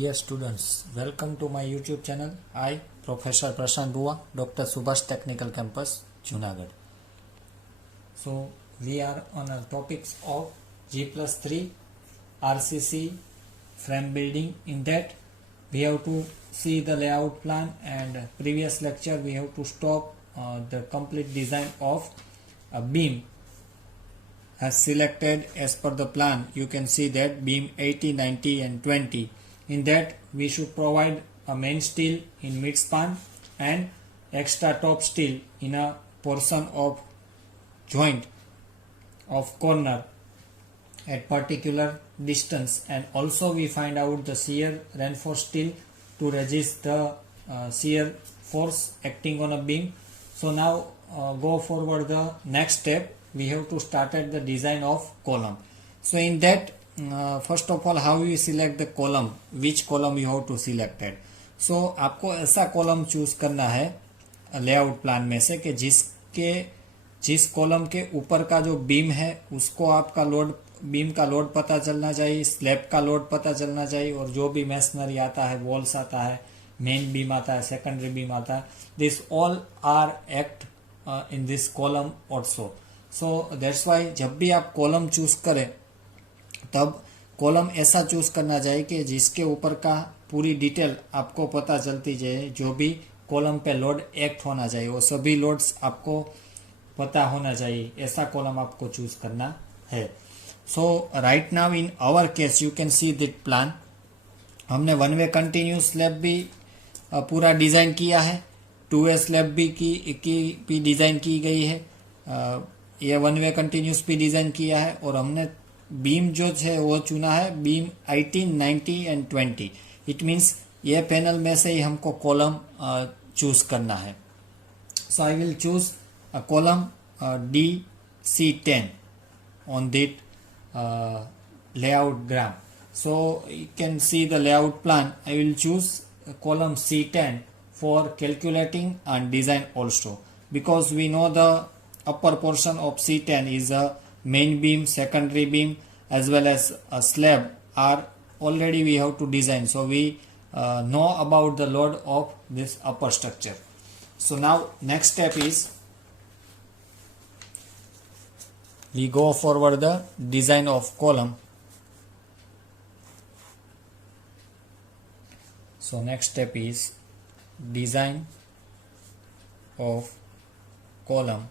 Dear students, welcome to my YouTube channel. I, Professor Prashant Bua, Dr. Subhash Technical Campus, Junagadh. So, we are on a topics of G+3 RCC frame building. In that, we have to see the layout plan, and previous lecture we have to stop the complete design of a beam has selected as per the plan. You can see that beam 80, 90 and 20. In that we should provide a main steel in mid span and extra top steel in a portion of joint of corner at particular distance, and also we find out the shear reinforced steel to resist the shear force acting on a beam. So now go forward the next step. We have to start at the design of column. So in that first of all, how you select the column, which column you have to select it. So आपको ऐसा column choose करना है layout plan में से कि जिस column के ऊपर का जो बीम है उसको आपका लोड, बीम का लोड पता चलना चाहिए, स्लैब का लोड पता चलना चाहिए, और जो भी मेसनरी आता है, वॉल्स आता है, मेन बीम आता है, सेकेंडरी बीम आता है, this all are act in this column also. So that's why जब भी आप कॉलम चूज करें तब कॉलम ऐसा चूज करना चाहिए कि जिसके ऊपर का पूरी डिटेल आपको पता चलती जाए. जो भी कॉलम पे लोड एक्ट होना चाहिए वो सभी लोड्स आपको पता होना चाहिए. ऐसा कॉलम आपको चूज करना है. So right now in our case you can see that plan. हमने वन वे कंटिन्यूस स्लैब भी पूरा डिजाइन किया है, टू वे स्लैब भी डिजाइन की गई है, ये वन वे कंटिन्यूस भी डिजाइन किया है, और हमने बीम जो है वो चुना है बीम 18, 90 एंड 20. इट मीन्स ये पैनल में से ही हमको कॉलम चूज करना है. So I will choose a column DC10 on that layout gram. So you can see the layout plan. I will choose column C10 for calculating and design also, because we know the upper portion of C10 is a main beam, secondary beam as well as a slab are already we have to design. So we know about the load of this upper structure. So now next step is we go forward the design of column. So next step is design of column.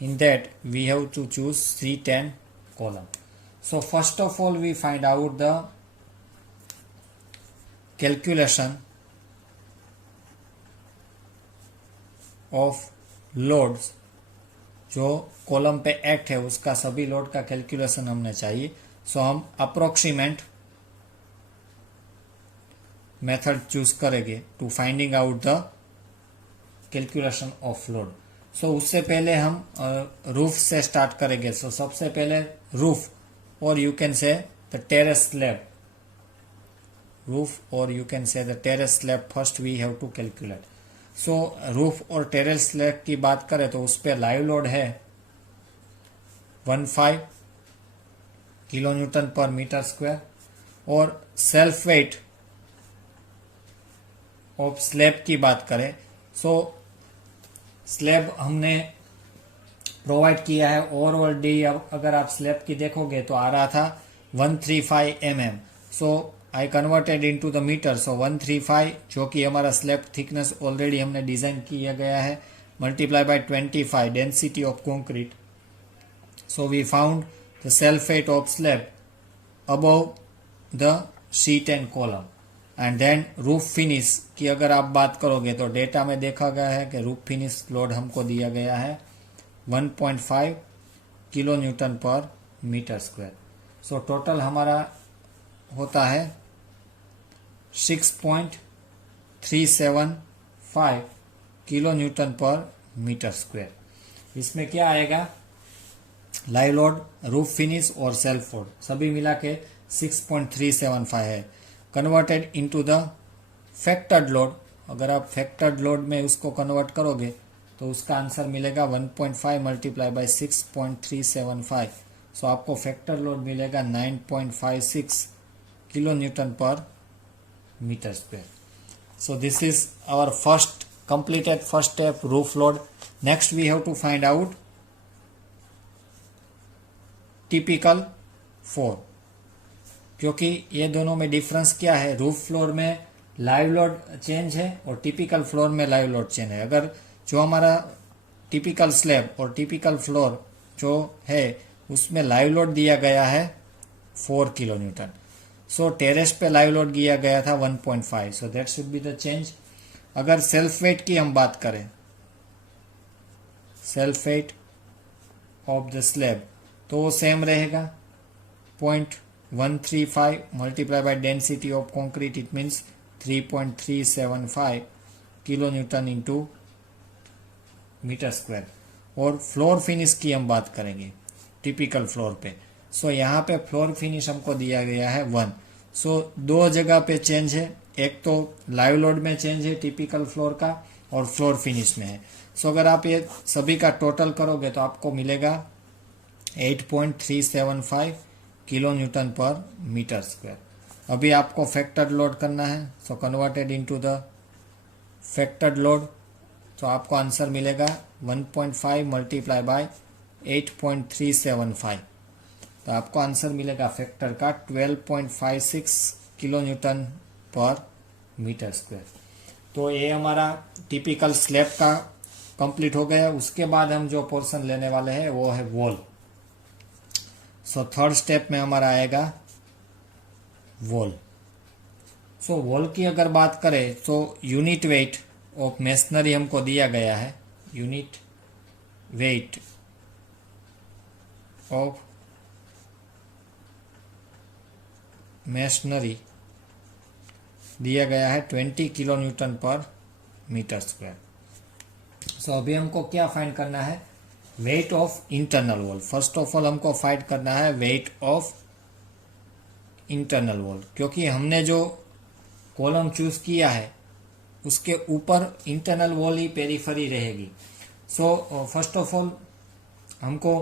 In that we have to choose C10 column. So first of all we find out the calculation of loads. जो column पे act है उसका सभी load का calculation हमने चाहिए. सो हम अप्रोक्सीमेट मेथड चूज करेंगे to finding out the calculation of load. सो उससे पहले हम रूफ से स्टार्ट करेंगे. सो सबसे पहले रूफ, और you can say the terrace slab, roof और you can say the terrace slab first we have to calculate. So roof और टेरेस स्लैब की बात करें तो उस पर लाइव लोड है 15 kilo newton per metre square, और सेल्फ वेट ऑफ स्लैब की बात करें सो स्लैब हमने प्रोवाइड किया है ओवरऑल डी. अगर आप स्लैब की देखोगे तो आ रहा था 135 mm. So I converted into the metre. So 135 जो कि हमारा स्लैब थिकनेस ऑलरेडी हमने डिजाइन किया गया है, multiply by 25 density of concrete. So we found the self weight of slab above the C10 column. And then roof finish की अगर आप बात करोगे तो डेटा में देखा गया है कि रूफ फिनिश लोड हमको दिया गया है 1.5 kilo newton per metre square. So total हमारा होता है 6.375 kilo newton per metre square. इसमें क्या आएगा, लाइव लोड, रूफ फिनिश और सेल्फ लोड सभी मिला के 6.375 है. Converted into the factored load, अगर आप फैक्टर्ड लोड में उसको कन्वर्ट करोगे तो उसका आंसर मिलेगा 1.5 मल्टीप्लाई बाय 6.375. सो आपको फैक्टर लोड मिलेगा 9.56 किलो न्यूटन पर meter square. So this is our completed first step, roof load. Next we have to find out typical floor, क्योंकि ये दोनों में डिफरेंस क्या है, रूफ फ्लोर में लाइव लोड चेंज है और टिपिकल फ्लोर में लाइव लोड चेंज है। अगर जो हमारा टिपिकल स्लैब और टिपिकल फ्लोर जो है उसमें लाइव लोड दिया गया है 4 किलो न्यूटन, सो टेरेस पे लाइव लोड दिया गया था 1.5, so that should be the change. अगर सेल्फ वेट की हम बात करें, self weight of the slab, तो वो सेम रहेगा 0.135 multiply by density of concrete, it means 3.375 kilo newton into metre square. और फ्लोर फिनिश की हम बात करेंगे टिपिकल फ्लोर पे, सो यहाँ पे फ्लोर फिनिश हमको दिया गया है 1। सो दो जगह पे चेंज है, एक तो लाइव लोड में चेंज है टिपिकल फ्लोर का और फ्लोर फिनिश में है। सो अगर आप ये सभी का टोटल करोगे तो आपको मिलेगा 8.375 kilo newton per metre square. अभी आपको फैक्टर्ड लोड करना है, so converted into the factored load, तो आपको आंसर मिलेगा 1.5 मल्टीप्लाई बाय 8.375, तो आपको आंसर मिलेगा फैक्टर का 12.56 kilo newton per metre square. तो ये हमारा टिपिकल स्लैब का कंप्लीट हो गया। उसके बाद हम जो पोर्शन लेने वाले हैं वो है वॉल। सो थर्ड स्टेप में हमारा आएगा वॉल। सो वॉल की अगर बात करें तो यूनिट वेट ऑफ मेसनरी हमको दिया गया है, यूनिट वेट ऑफ मेसनरी दिया गया है 20 kilo newton per metre square. सो अभी हमको क्या फाइंड करना है, weight of internal wall. First of all हमको फाइंड करना है वेट ऑफ इंटरनल वॉल, क्योंकि हमने जो कॉलम चूज किया है उसके ऊपर इंटरनल वॉल ही पेरिफेरी रहेगी। सो फर्स्ट ऑफ ऑल हमको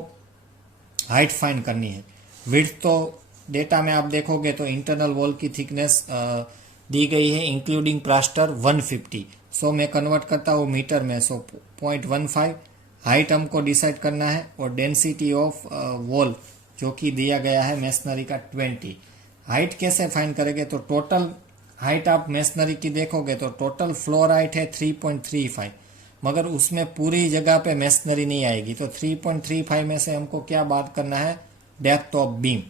हाइट फाइंड करनी है। विड्थ तो डेटा में आप देखोगे तो इंटरनल वॉल की थिकनेस दी गई है इंक्लूडिंग प्लास्टर 150। सो मैं कन्वर्ट करता हूँ मीटर में, सो 0.15। हाइट हमको डिसाइड करना है और डेंसिटी ऑफ वॉल जो कि दिया गया है मेसनरी का 20। हाइट कैसे फाइंड करेंगे, तो टोटल हाइट आप मेसनरी की देखोगे तो टोटल फ्लोर हाइट है 3.35, मगर उसमें पूरी जगह पे मेसनरी नहीं आएगी। तो 3.35 में से हमको क्या बात करना है, depth of beam.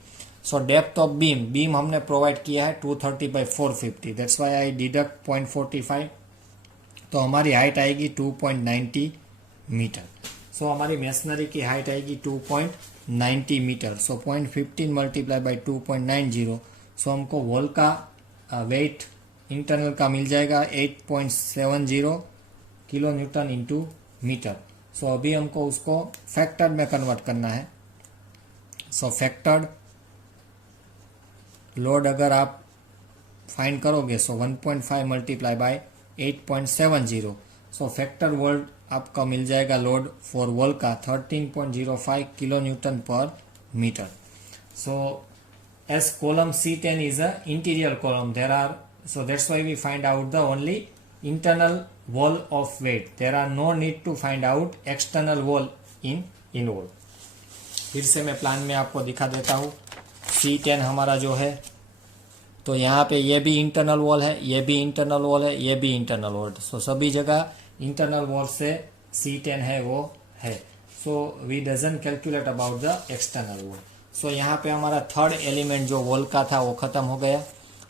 So depth of beam हमने प्रोवाइड किया है 230 by 450, that's why I deduct 0.45, तो हमारी हाइट आएगी 2.90 मीटर। सो हमारी मेसनरी की हाइट आएगी 2.90 मीटर। सो 0.15 मल्टीप्लाई बाई 2.90, सो हमको वॉल का वेट इंटरनल का मिल जाएगा 8.70 किलो न्यूटन इंटू मीटर। सो अभी हमको उसको फैक्टर्ड में कन्वर्ट करना है। सो फैक्टर्ड लोड अगर आप फाइंड करोगे सो 1.5 multiply by 8.70, so factor volt आपका मिल जाएगा लोड फॉर वॉल का 13.05 kilo newton per metre. So as column C10 is a interior column, there are, so that's why we find out the only internal wall of weight. There are no need to find out external wall in wall. फिर से मैं plan में आपको दिखा देता हूँ। C10 हमारा जो है, तो यहाँ पे ये भी इंटरनल वॉल है, ये भी इंटरनल वॉल है, ये भी इंटरनल वॉल। सो सभी जगह इंटरनल वॉल से C10 है वो है। So we doesn't calculate about the external wall. So यहाँ पे हमारा थर्ड एलिमेंट जो वॉल का था वो खत्म हो गया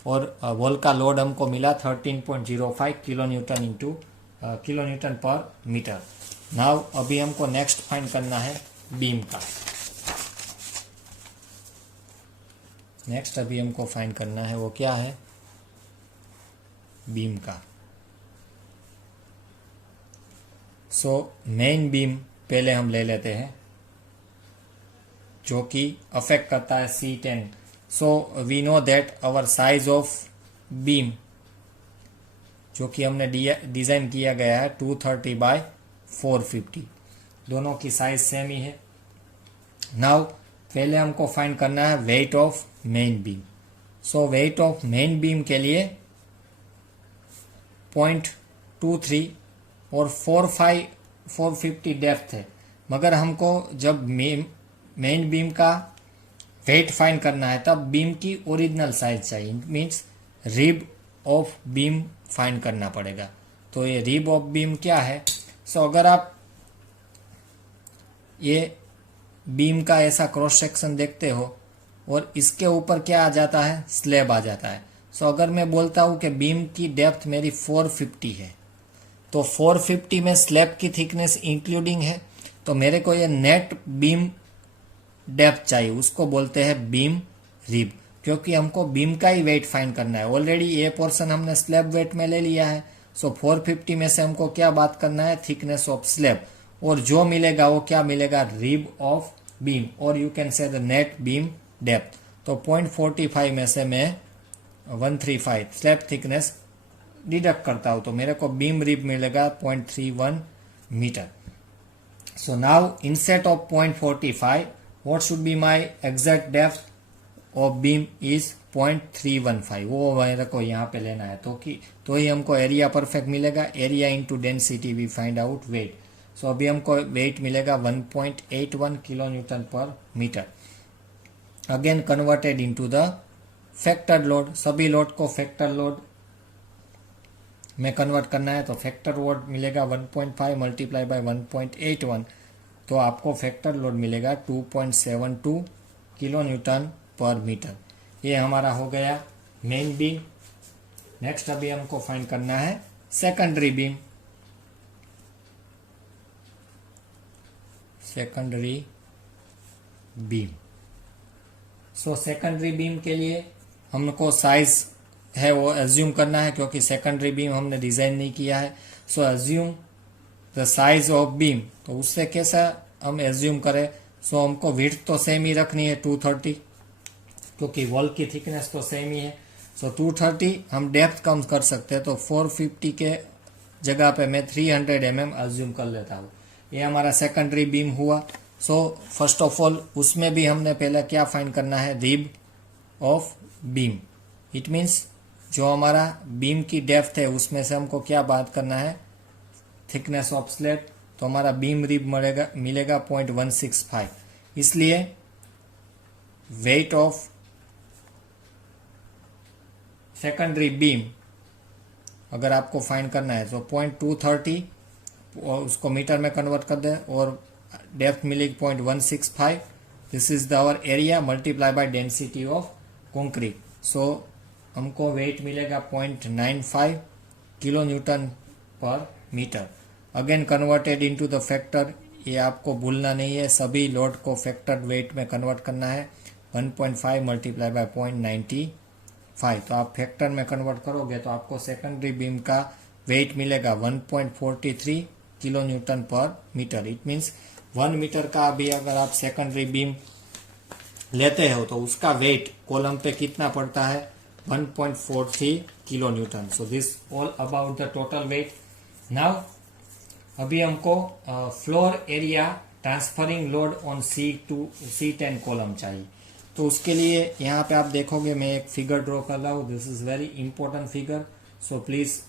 और वॉल का लोड हमको मिला 13.05 kilo newton into kilo newton per metre. Now अभी हमको नेक्स्ट फाइंड करना है बीम का। नेक्स्ट अभी हमको फाइंड करना है वो क्या है, बीम का। सो मेन बीम पहले हम ले लेते हैं जो कि अफेक्ट करता है C10। So we know that our size of beam जो कि हमने डिजाइन किया गया है 230 बाय 450, दोनों की साइज सेम ही है। नाउ पहले हमको फाइंड करना है weight of main beam. So weight of main beam के लिए 0.23 और 450 डेप्थ है, मगर हमको जब मेन बीम का वेट फाइंड करना है तब बीम की ओरिजिनल साइज चाहिए, means rib of beam find करना पड़ेगा। तो ये रिब ऑफ बीम क्या है? अगर आप ये बीम का ऐसा क्रॉस सेक्शन देखते हो और इसके ऊपर क्या आ जाता है? स्लैब आ जाता है। अगर मैं बोलता हूं कि बीम की डेप्थ मेरी 450 है, तो 450 में स्लैब की थिकनेस इंक्लूडिंग है, तो मेरे को ये नेट बीम डेप्थ चाहिए, उसको बोलते हैं बीम रिब, क्योंकि हमको बीम का ही वेट फाइंड करना है। ऑलरेडी ये पोर्शन हमने स्लैब वेट में ले लिया है। 450 में से हमको क्या बात करना है? थिकनेस ऑफ स्लैब, और जो मिलेगा वो क्या मिलेगा? रिब ऑफ बीम, और you can say the net beam depth. तो 0.45 में से मैं 135 स्लैब थिकनेस डिडक्ट करता हूं, तो मेरे को बीम रिब मिलेगा 0.31 metre. So now instead of 0.45, what should be my exact depth of beam is 0.315। वो मेरे को यहाँ पे लेना है, तो ही हमको एरिया परफेक्ट मिलेगा। Area into density we find out weight. So अभी हमको वेट मिलेगा 1.81 kilo newton per metre. Again converted into the factor load, सभी लोड को फैक्टर लोड में कन्वर्ट करना है, तो फैक्टर लोड मिलेगा 1.5 मल्टीप्लाई बाय 1.81, तो आपको फैक्टर लोड मिलेगा 2.72 किलो न्यूटन पर मीटर। ये हमारा हो गया मेन बीम। नेक्स्ट अभी हमको फाइंड करना है secondary beam. Secondary beam, secondary beam के लिए हमको साइज है वो एज्यूम करना है, क्योंकि सेकेंडरी बीम हमने डिजाइन नहीं किया है। Assume the size of beam, तो उससे कैसा हम एज्यूम करें? हमको विड्थ तो सेम ही रखनी है 230, क्योंकि वॉल की थिकनेस तो सेम ही है। 230 हम डेप्थ कम कर सकते हैं, तो 450 के जगह पे मैं 300 mm एज्यूम कर लेता हूँ। ये हमारा सेकेंडरी बीम हुआ। फर्स्ट ऑफ ऑल उसमें भी हमने पहले क्या फाइंड करना है? Rib of beam. It means जो हमारा बीम की डेप्थ है उसमें से हमको क्या बात करना है? Thickness of slab. तो हमारा बीम रिब मिलेगा 0.165। इसलिए वेट ऑफ सेकेंडरी बीम अगर आपको फाइंड करना है तो 0.230 उसको मीटर में कन्वर्ट कर दें, और डेप्थ मिलेगी 0.165। This is the our area multiply by density of concrete. हमको वेट मिलेगा 0.95 kilo newton per metre. Again converted into the factor, ये आपको भूलना नहीं है, सभी लोड को फैक्टर वेट में कन्वर्ट करना है। 1.5 मल्टीप्लाई बाय 0.95, तो आप फैक्टर में कन्वर्ट करोगे तो आपको सेकेंडरी बीम का वेट मिलेगा 1.43 kilo newton per metre. It means 1 metre का भी अगर आप सेकेंडरी बीम लेते हो तो उसका वेट कॉलम पे कितना पड़ता है? 1.43 kilo Newton. So this all about the total weight. Now अभी हमको floor area transferring load on C10 column चाहिए। तो उसके लिए यहाँ पे आप देखोगे मैं एक फिगर ड्रॉ कर रहा हूँ। This is very important figure, so please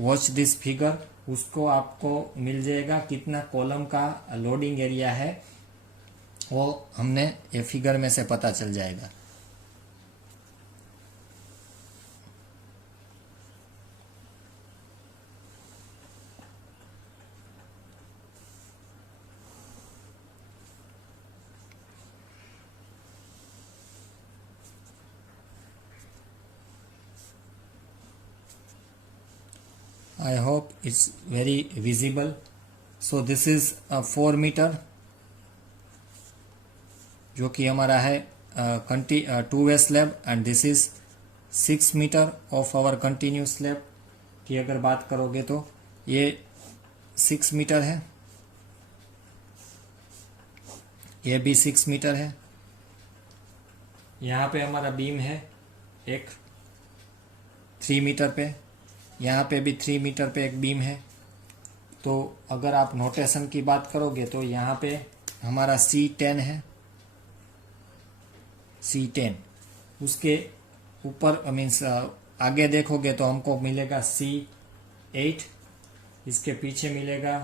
watch this figure. उसको आपको मिल जाएगा कितना कॉलम का लोडिंग एरिया है, वो हमने ये फिगर में से पता चल जाएगा। I hope it's very visible. So this is a 4 metre जो कि हमारा है two way slab, and this is 6 metre of our continuous slab की अगर बात करोगे तो ये 6 मीटर है, ये भी 6 मीटर है। यहाँ पे हमारा बीम है एक 3 मीटर पे, यहाँ पे भी 3 मीटर पे एक बीम है। तो अगर आप नोटेशन की बात करोगे तो यहाँ पे हमारा C10 है, C10 उसके ऊपर मीन्स आगे देखोगे तो हमको मिलेगा C8, इसके पीछे मिलेगा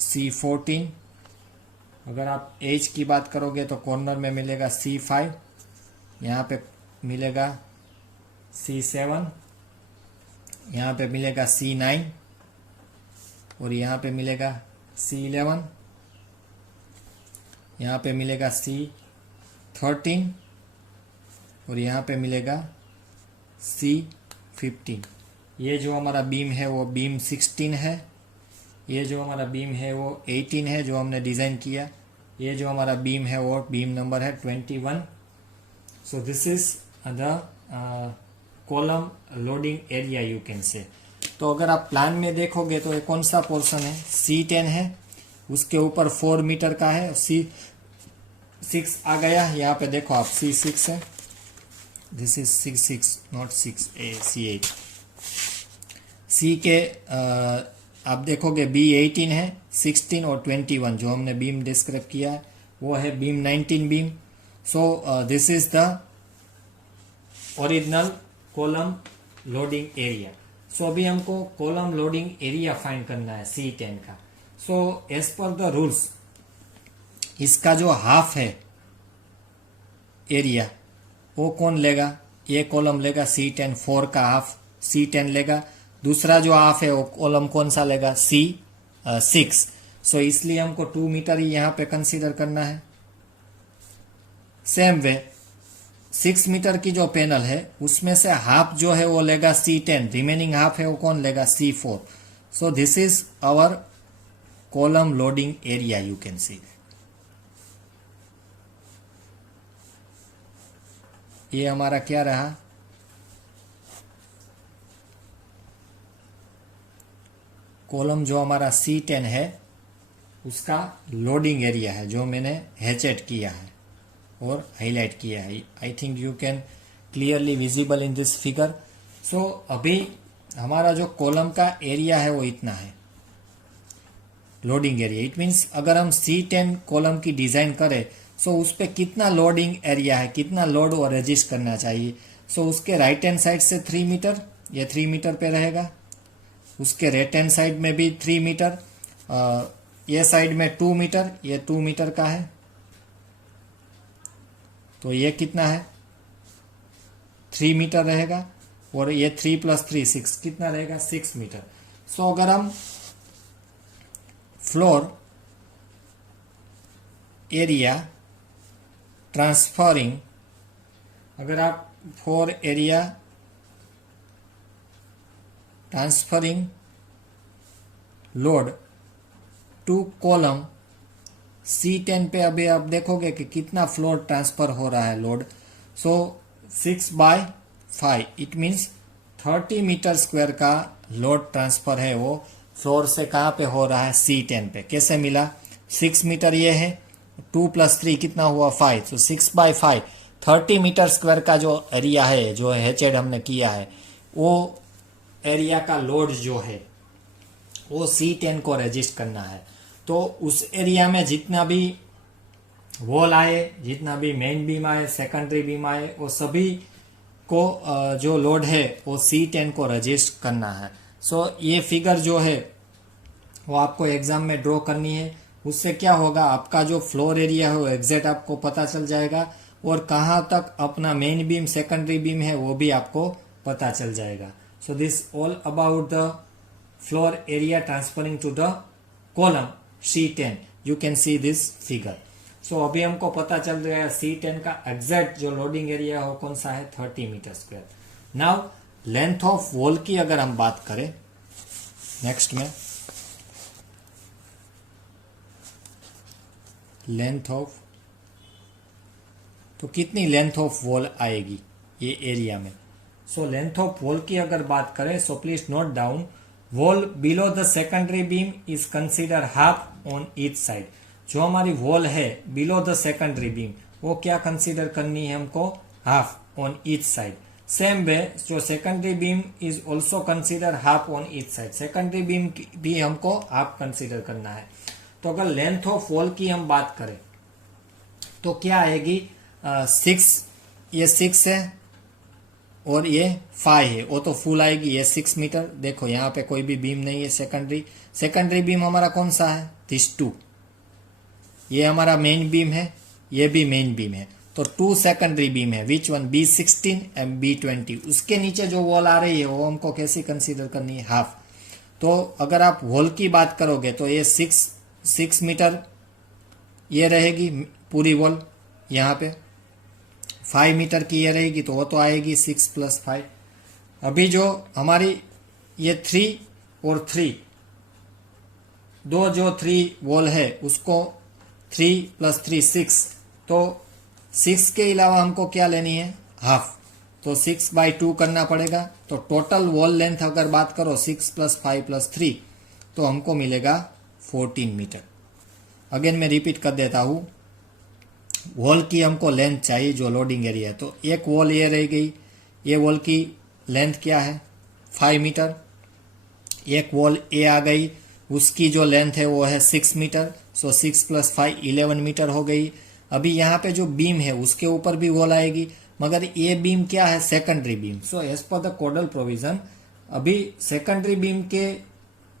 C14। अगर आप एज की बात करोगे तो कॉर्नर में मिलेगा C5, यहाँ पे मिलेगा C7, यहाँ पे मिलेगा C9 और यहाँ पे मिलेगा C11, यहाँ पे मिलेगा C13 और यहाँ पे मिलेगा C15। ये जो हमारा बीम है वो बीम 16 है, ये जो हमारा बीम है वो 18 है जो हमने डिज़ाइन किया, ये जो हमारा बीम है वो बीम नंबर है 21। सो this is the column loading area you can से। तो अगर आप प्लान में देखोगे तो ये कौन सा पोर्शन है, C10 है, उसके ऊपर 4 मीटर का है, C6 आ गया, यहाँ पे देखो आप C6 है, this is C6 not 6 C8। C के आप देखोगे B18 है, 16 और 21 जो हमने बीम डिस्क्राइब किया है वो है beam 19 beam. So this is the original column loading area. So अभी हमको कॉलम लोडिंग एरिया फाइंड करना है C10 का। So as per the rules इसका जो हाफ है एरिया वो कौन लेगा, ये कॉलम लेगा C10, 4 का हाफ C10 लेगा, दूसरा जो हाफ है वो कॉलम कौन सा लेगा C6। सो इसलिए हमको 2 मीटर ही यहाँ पे कंसीडर करना है। सेम वे 6 मीटर की जो पैनल है उसमें से हाफ जो है वो लेगा C10, रिमेनिंग हाफ है वो कौन लेगा C4। So this is our column loading area you can see. ये हमारा क्या रहा, कॉलम जो हमारा C10 है उसका लोडिंग एरिया है जो मैंने हैचेड किया है और हाईलाइट किया है। I think you can clearly visible in this figure. So अभी हमारा जो कॉलम का एरिया है वो इतना है, लोडिंग एरिया। इट मीन्स अगर हम C10 कॉलम की डिजाइन करें सो उस पर कितना लोडिंग एरिया है, कितना लोड और रजिस्ट करना चाहिए। सो उसके राइट हैंड साइड से 3 मीटर, ये 3 मीटर पे रहेगा, उसके लेफ्ट हैंड साइड में भी 3 मीटर, ये साइड में 2 मीटर, ये 2 मीटर का है, तो ये कितना है 3 मीटर रहेगा, और ये 3 + 3 6 कितना रहेगा 6 मीटर। सो अगर हम फ्लोर एरिया ट्रांसफरिंग, अगर आप floor area transferring load to column C10 पे अभी आप देखोगे कि कितना फ्लोर ट्रांसफर हो रहा है load. So 6/5 it means 30 metre square का लोड ट्रांसफर है वो फ्लोर से कहाँ पे हो रहा है C10 पे। कैसे मिला, 6 मीटर ये है, 2 + 3 कितना हुआ 5, तो 6/5 30 मीटर स्क्वायर का जो एरिया है जो हैचेड हमने किया है वो एरिया का लोड जो है वो C10 को रजिस्ट करना है। तो उस एरिया में जितना भी वॉल आए, जितना भी मेन बीम आए, सेकेंडरी बीम आए, वो सभी को जो लोड है वो C10 को रजिस्ट करना है। सो ये फिगर जो है वो आपको एग्जाम में ड्रॉ करनी है। उससे क्या होगा, आपका जो फ्लोर एरिया है वो एग्जैक्ट आपको पता चल जाएगा, और कहाँ तक अपना मेन बीम सेकेंडरी बीम है वो भी आपको पता चल जाएगा। So this all about the floor area transferring to the column C10। You can see this figure. So अभी हमको पता चल रहा है C10 का एग्जैक्ट जो लोडिंग एरिया है वो कौन सा है 30 metre square. Now length of wall की अगर हम बात करें नेक्स्ट में, लेंथ ऑफ, तो कितनी लेंथ ऑफ वॉल आएगी ये एरिया में। सो लेंथ ऑफ वॉल की अगर बात करें so please note down, wall below the secondary beam is consider half on each side. जो हमारी वॉल है बिलो द सेकेंडरी बीम वो क्या कंसीडर करनी है हमको, half on each side. Same way जो secondary beam is also consider half on each side, secondary beam भी हमको हाफ कंसीडर करना है। तो अगर लेंथ ऑफ वॉल की हम बात करें तो क्या आएगी, 6, ये 6 है, और ये 5 है, वो तो फुल आएगी। ये 6 मीटर, देखो यहाँ पे कोई भी बीम नहीं है सेकेंडरी बीम हमारा कौन सा है, दिस 2। ये हमारा मेन बीम है, ये भी मेन बीम है, तो 2 सेकेंडरी बीम है। Which one, B16 and B20। उसके नीचे जो वॉल आ रही है वो हमको कैसी कंसीडर करनी है, हाफ। तो अगर आप वॉल की बात करोगे तो ये 6 मीटर ये रहेगी पूरी वॉल, यहाँ पे 5 मीटर की ये रहेगी, तो वो तो आएगी 6 + 5। अभी जो हमारी ये 3 और 3 दो जो 3 वॉल है उसको 3 + 3 6, तो 6 के अलावा हमको क्या लेनी है, हाफ। तो 6/2 करना पड़ेगा। तो टोटल वॉल लेंथ अगर बात करो 6 + 5 + 3 तो हमको मिलेगा 14 मीटर। अगेन मैं रिपीट कर देता हूँ, वॉल की हमको लेंथ चाहिए जो लोडिंग एरिया है। तो एक वॉल ये रह गई, ये वॉल की लेंथ क्या है, 5 मीटर। एक वॉल ए आ गई, उसकी जो लेंथ है वो है 6 मीटर। सो 6 + 5 11 मीटर हो गई। अभी यहाँ पे जो बीम है उसके ऊपर भी वॉल आएगी, मगर ये बीम क्या है, secondary beam. So as per the codal provision अभी सेकेंडरी बीम के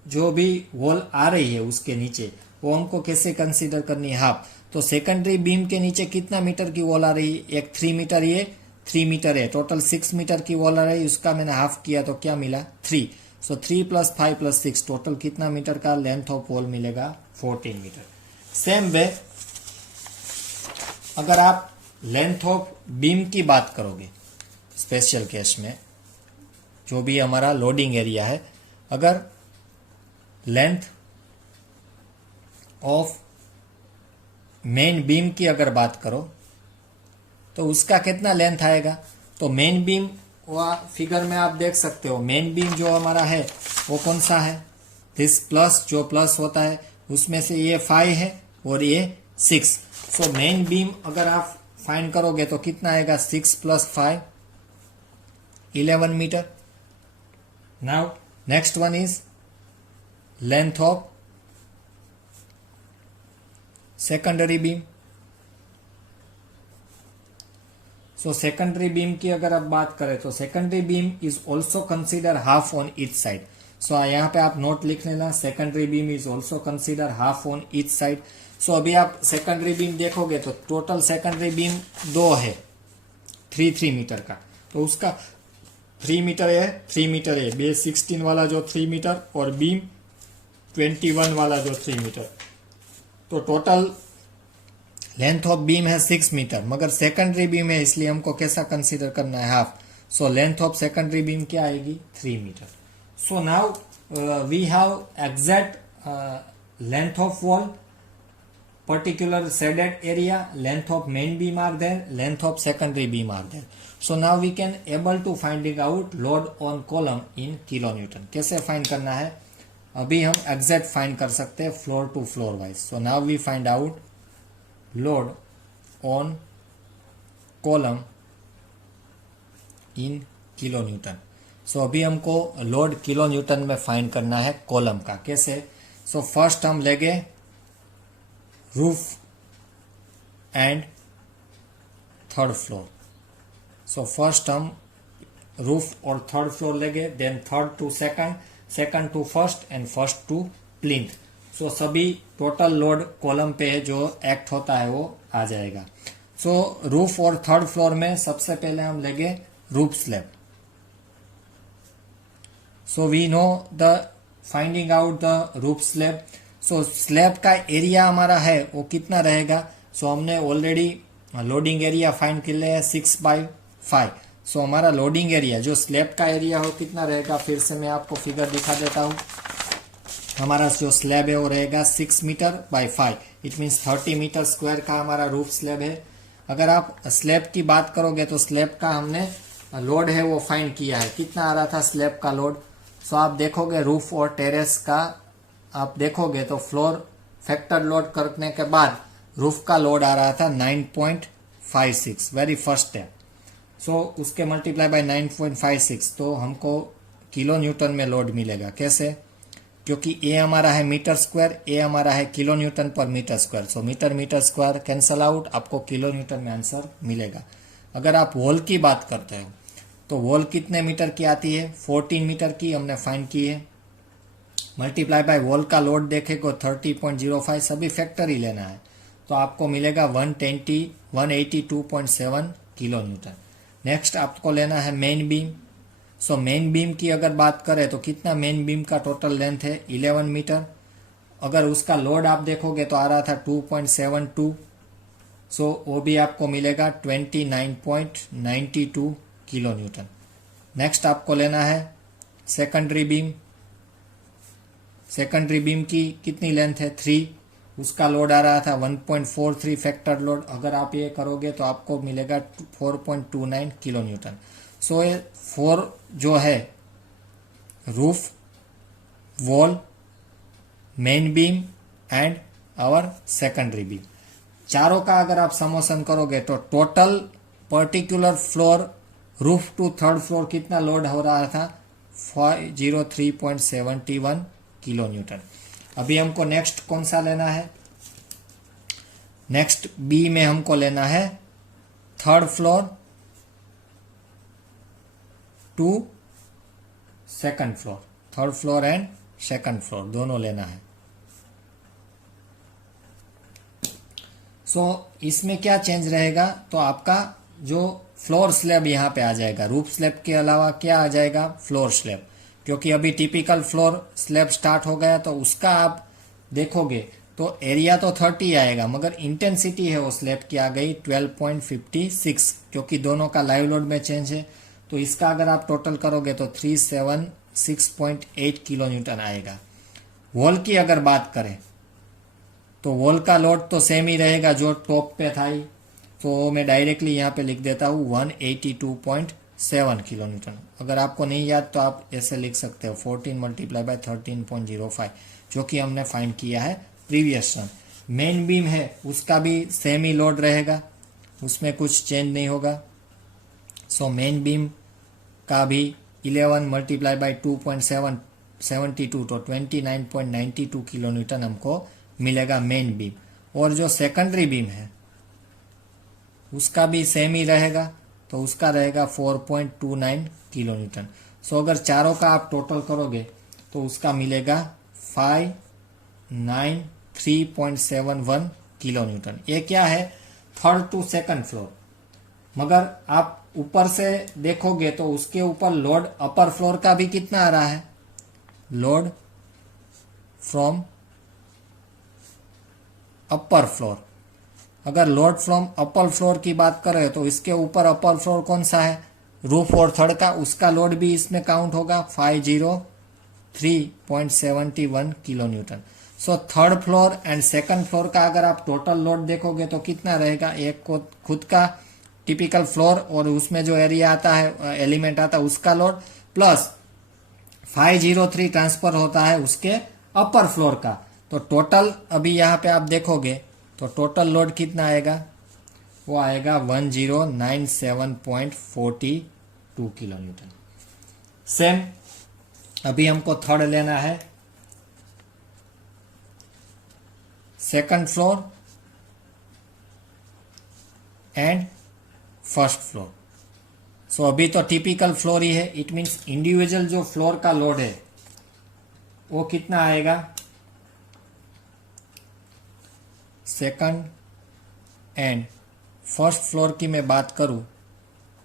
जो भी वॉल आ रही है उसके नीचे वो हमको कैसे कंसीडर करनी है, हाफ। तो सेकेंडरी बीम के नीचे कितना मीटर की वॉल आ रही है, एक 3 मीटर, ये 3 मीटर है। टोटल 6 मीटर की वॉल आ रही है, उसका मैंने हाफ किया तो क्या मिला, 3। सो 3 + 5 + 6 टोटल कितना मीटर का लेंथ ऑफ वॉल मिलेगा, 14 मीटर। सेम वे अगर आप लेंथ ऑफ बीम की बात करोगे, स्पेशल केस में जो भी हमारा लोडिंग एरिया है, अगर लेंथ ऑफ मेन बीम की अगर बात करो तो उसका कितना लेंथ आएगा। तो मेन बीम फिगर में आप देख सकते हो, मेन बीम जो हमारा है वो कौन सा है, दिस प्लस, जो प्लस होता है उसमें से ये 5 है और ये 6। सो मेन बीम अगर आप फाइंड करोगे तो कितना आएगा, 6 + 5 11 मीटर। Now next one is length of secondary beam. So secondary beam की अगर आप बात करें तो secondary beam is also consider half on each side. So यहाँ पे आप नोट लिख लेना, secondary beam is also consider half on each side. So अभी आप सेकेंडरी बीम देखोगे तो टोटल सेकेंडरी बीम 2 है, 3 मीटर का, तो उसका 3 मीटर है, 3 मीटर है, बेस 16 वाला जो 3 मीटर और बीम 21 वाला जो 3 मीटर, तो टोटल लेंथ ऑफ बीम है 6 मीटर, मगर सेकेंडरी बीम है इसलिए हमको कैसा कंसीडर करना है, half. So length of secondary beam क्या आएगी, 3 metre. So now we have exact length of wall, particular shaded area, length of main beam are there, length of secondary beam are there. So now we can able to finding out load on column in kilonewton. कैसे find करना है, अभी हम exact find कर सकते हैं floor to floor wise. So now we find out load on column in kilonewton. So अभी हमको load kilonewton में find करना है कॉलम का, कैसे। So first हम लेंगे roof and third floor. So first हम रूफ और थर्ड फ्लोर लेंगे, then third to second, second to first and first to plinth. So सभी टोटल लोड कॉलम पे जो एक्ट होता है वो आ जाएगा। सो रूफ और थर्ड फ्लोर में सबसे पहले हम लेंगे roof slab. So we know the finding out the roof slab. So slab का एरिया हमारा है वो कितना रहेगा, सो हमने ऑलरेडी लोडिंग एरिया फाइंड कर लिया है 6/5। सो हमारा लोडिंग एरिया जो स्लैब का एरिया हो कितना रहेगा, फिर से मैं आपको फिगर दिखा देता हूँ। हमारा जो स्लैब है वो रहेगा 6 metre by 5, it means 30 metre square का हमारा रूफ स्लैब है। अगर आप स्लैब की बात करोगे तो स्लैब का हमने लोड है वो फाइंड किया है, कितना आ रहा था स्लैब का लोड। सो आप देखोगे रूफ और टेरेस का आप देखोगे तो फ्लोर फैक्टर लोड करने के बाद रूफ का लोड आ रहा था 9.56, वेरी फर्स्ट स्टेप। सो उसके मल्टीप्लाई बाय 9.56 तो हमको किलो न्यूटन में लोड मिलेगा, कैसे, क्योंकि ए हमारा है मीटर स्क्वायर, ए हमारा है kilo newton per metre square. सो मीटर स्क्वायर कैंसल आउट, आपको किलो न्यूटन में आंसर मिलेगा। अगर आप वॉल की बात करते हो तो वॉल कितने मीटर की आती है, 14 मीटर की हमने फाइंड की है, मल्टीप्लाई बाय वॉल का लोड देखेगा 30.05, सभी फैक्टर ही लेना है, तो आपको मिलेगा 182.7 किलो न्यूटन। नेक्स्ट आपको लेना है main beam. So main beam की अगर बात करें तो कितना मेन बीम का टोटल लेंथ है, 11 मीटर। अगर उसका लोड आप देखोगे तो आ रहा था 2.72, सो वो भी आपको मिलेगा 29.92 किलो न्यूटन। नेक्स्ट आपको लेना है सेकेंडरी बीम। सेकेंडरी बीम की कितनी लेंथ है, 3, उसका लोड आ रहा था 1.43 फैक्टर लोड। अगर आप ये करोगे तो आपको मिलेगा 4.29 किलो न्यूटन। सो ये 4 जो है roof, wall, main beam and our secondary beam, चारों का अगर आप समोसन करोगे तो total particular floor roof to third floor कितना लोड हो रहा था, 503.71 किलो न्यूटन। अभी हमको नेक्स्ट कौन सा लेना है, नेक्स्ट बी में हमको लेना है third floor to second floor, third floor and second floor दोनों लेना है। इसमें क्या चेंज रहेगा, तो आपका जो फ्लोर स्लैब यहाँ पे आ जाएगा, रूफ स्लैब के अलावा क्या आ जाएगा, फ्लोर स्लैब, क्योंकि अभी टिपिकल फ्लोर स्लैब स्टार्ट हो गया, तो उसका आप देखोगे तो एरिया तो 30 आएगा, मगर इंटेंसिटी है वो स्लैब की आ गई 12.56, क्योंकि दोनों का लाइव लोड में चेंज है। तो इसका अगर आप टोटल करोगे तो 376.8 किलो न्यूटन आएगा। वॉल की अगर बात करें तो वॉल का लोड तो सेम ही रहेगा जो टॉप पे था ही, तो मैं डायरेक्टली यहाँ पे लिख देता हूँ 182.7 किलो न्यूटन। अगर आपको नहीं याद तो आप ऐसे लिख सकते हो 14 मल्टीप्लाई बाय 13.05, जो कि हमने फाइंड किया है प्रीवियस सन। मेन बीम है उसका भी सेम ही लोड रहेगा, उसमें कुछ चेंज नहीं होगा। सो मेन बीम का भी 11 मल्टीप्लाई बाय 2.72 तो 29.92 किलो न्यूटन हमको मिलेगा मेन बीम। और जो सेकेंडरी बीम है उसका भी सेम ही रहेगा, तो उसका रहेगा 4.29 किलो न्यूटन। सो अगर चारों का आप टोटल करोगे तो उसका मिलेगा 593.71 किलो न्यूटन। ये क्या है, थर्ड टू सेकंड फ्लोर, मगर आप ऊपर से देखोगे तो उसके ऊपर लोड अपर फ्लोर का भी कितना आ रहा है, लोड फ्रॉम अपर फ्लोर। अगर लोड फ्रॉम अपर फ्लोर की बात करें तो इसके ऊपर अपर फ्लोर कौन सा है, रूफ और थर्ड का, उसका लोड भी इसमें काउंट होगा 503.71 kilo Newton. So third floor and second floor का अगर आप टोटल लोड देखोगे तो कितना रहेगा, एक को खुद का टिपिकल फ्लोर और उसमें जो एरिया आता है, एलिमेंट आता है, उसका लोड प्लस 503 ट्रांसफर होता है उसके अपर फ्लोर का। तो टोटल अभी यहाँ पे आप देखोगे तो टोटल लोड कितना आएगा, वो आएगा 1097.42 किलो न्यूटन। सेम अभी हमको थर्ड लेना है second floor and first floor. So अभी तो टिपिकल फ्लोर ही है, इट मीन्स इंडिविजुअल जो फ्लोर का लोड है वो कितना आएगा, सेकंड एंड फर्स्ट फ्लोर की मैं बात करूं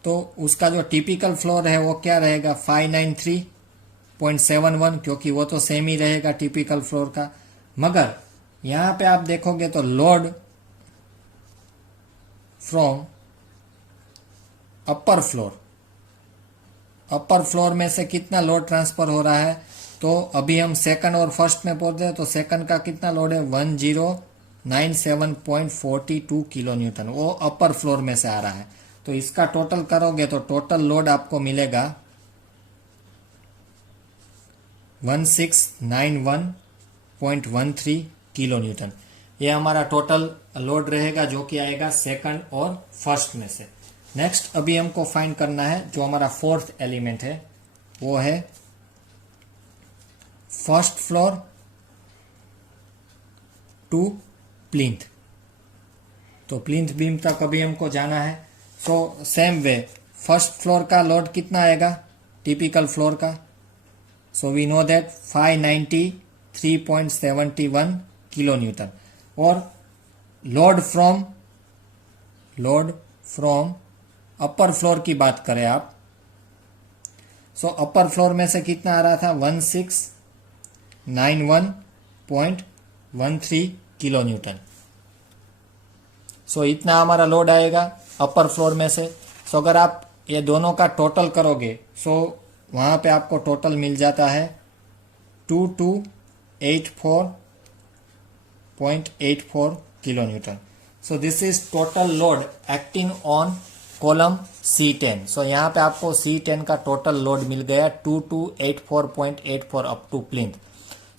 तो उसका जो टिपिकल फ्लोर है वो क्या रहेगा, 593.71, क्योंकि वो तो सेम ही रहेगा टिपिकल फ्लोर का। मगर यहां पे आप देखोगे तो लोड फ्रॉम अपर फ्लोर में से कितना लोड ट्रांसफर हो रहा है, तो अभी हम सेकंड और फर्स्ट में पहुंचे हैं, तो सेकंड का कितना लोड है 1097.42 किलो न्यूटन, वो अपर फ्लोर में से आ रहा है। तो इसका टोटल करोगे तो टोटल लोड आपको मिलेगा 1691.13 किलो न्यूटन। ये हमारा टोटल लोड रहेगा जो कि आएगा सेकंड और फर्स्ट में से। नेक्स्ट अभी हमको फाइंड करना है जो हमारा फोर्थ एलिमेंट है, वो है फर्स्ट फ्लोर टू प्लिंथ। तो प्लिंथ बीम तक अभी हमको जाना है। So same way first floor का लोड कितना आएगा टिपिकल फ्लोर का? So we know that 593.71 kilo newton. और लोड फ्रॉम अपर फ्लोर की बात करें आप, सो अपर फ्लोर में से कितना आ रहा था 1691.13 किलो न्यूटन। सो इतना हमारा लोड आएगा अपर फ्लोर में से। सो अगर आप ये दोनों का टोटल करोगे सो वहां पे आपको टोटल मिल जाता है 2284.84 kilo Newton. So this is total load acting on column C10। सो यहाँ पे आपको C10 का टोटल लोड मिल गया 2284.84 up to plinth.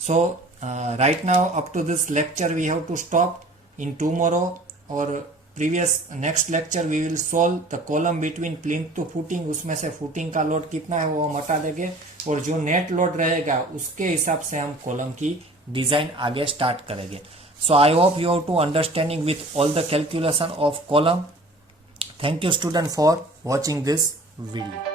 So right now up to this lecture we have to stop. In tomorrow और previous next lecture we will solve the column between plinth to footing. उसमें से footing का load कितना है वो हम हटा देंगे और जो नेट लोड रहेगा उसके हिसाब से हम कॉलम की डिजाइन आगे स्टार्ट करेंगे। So I hope you have to understanding with all the calculation of column. Thank you student for watching this video.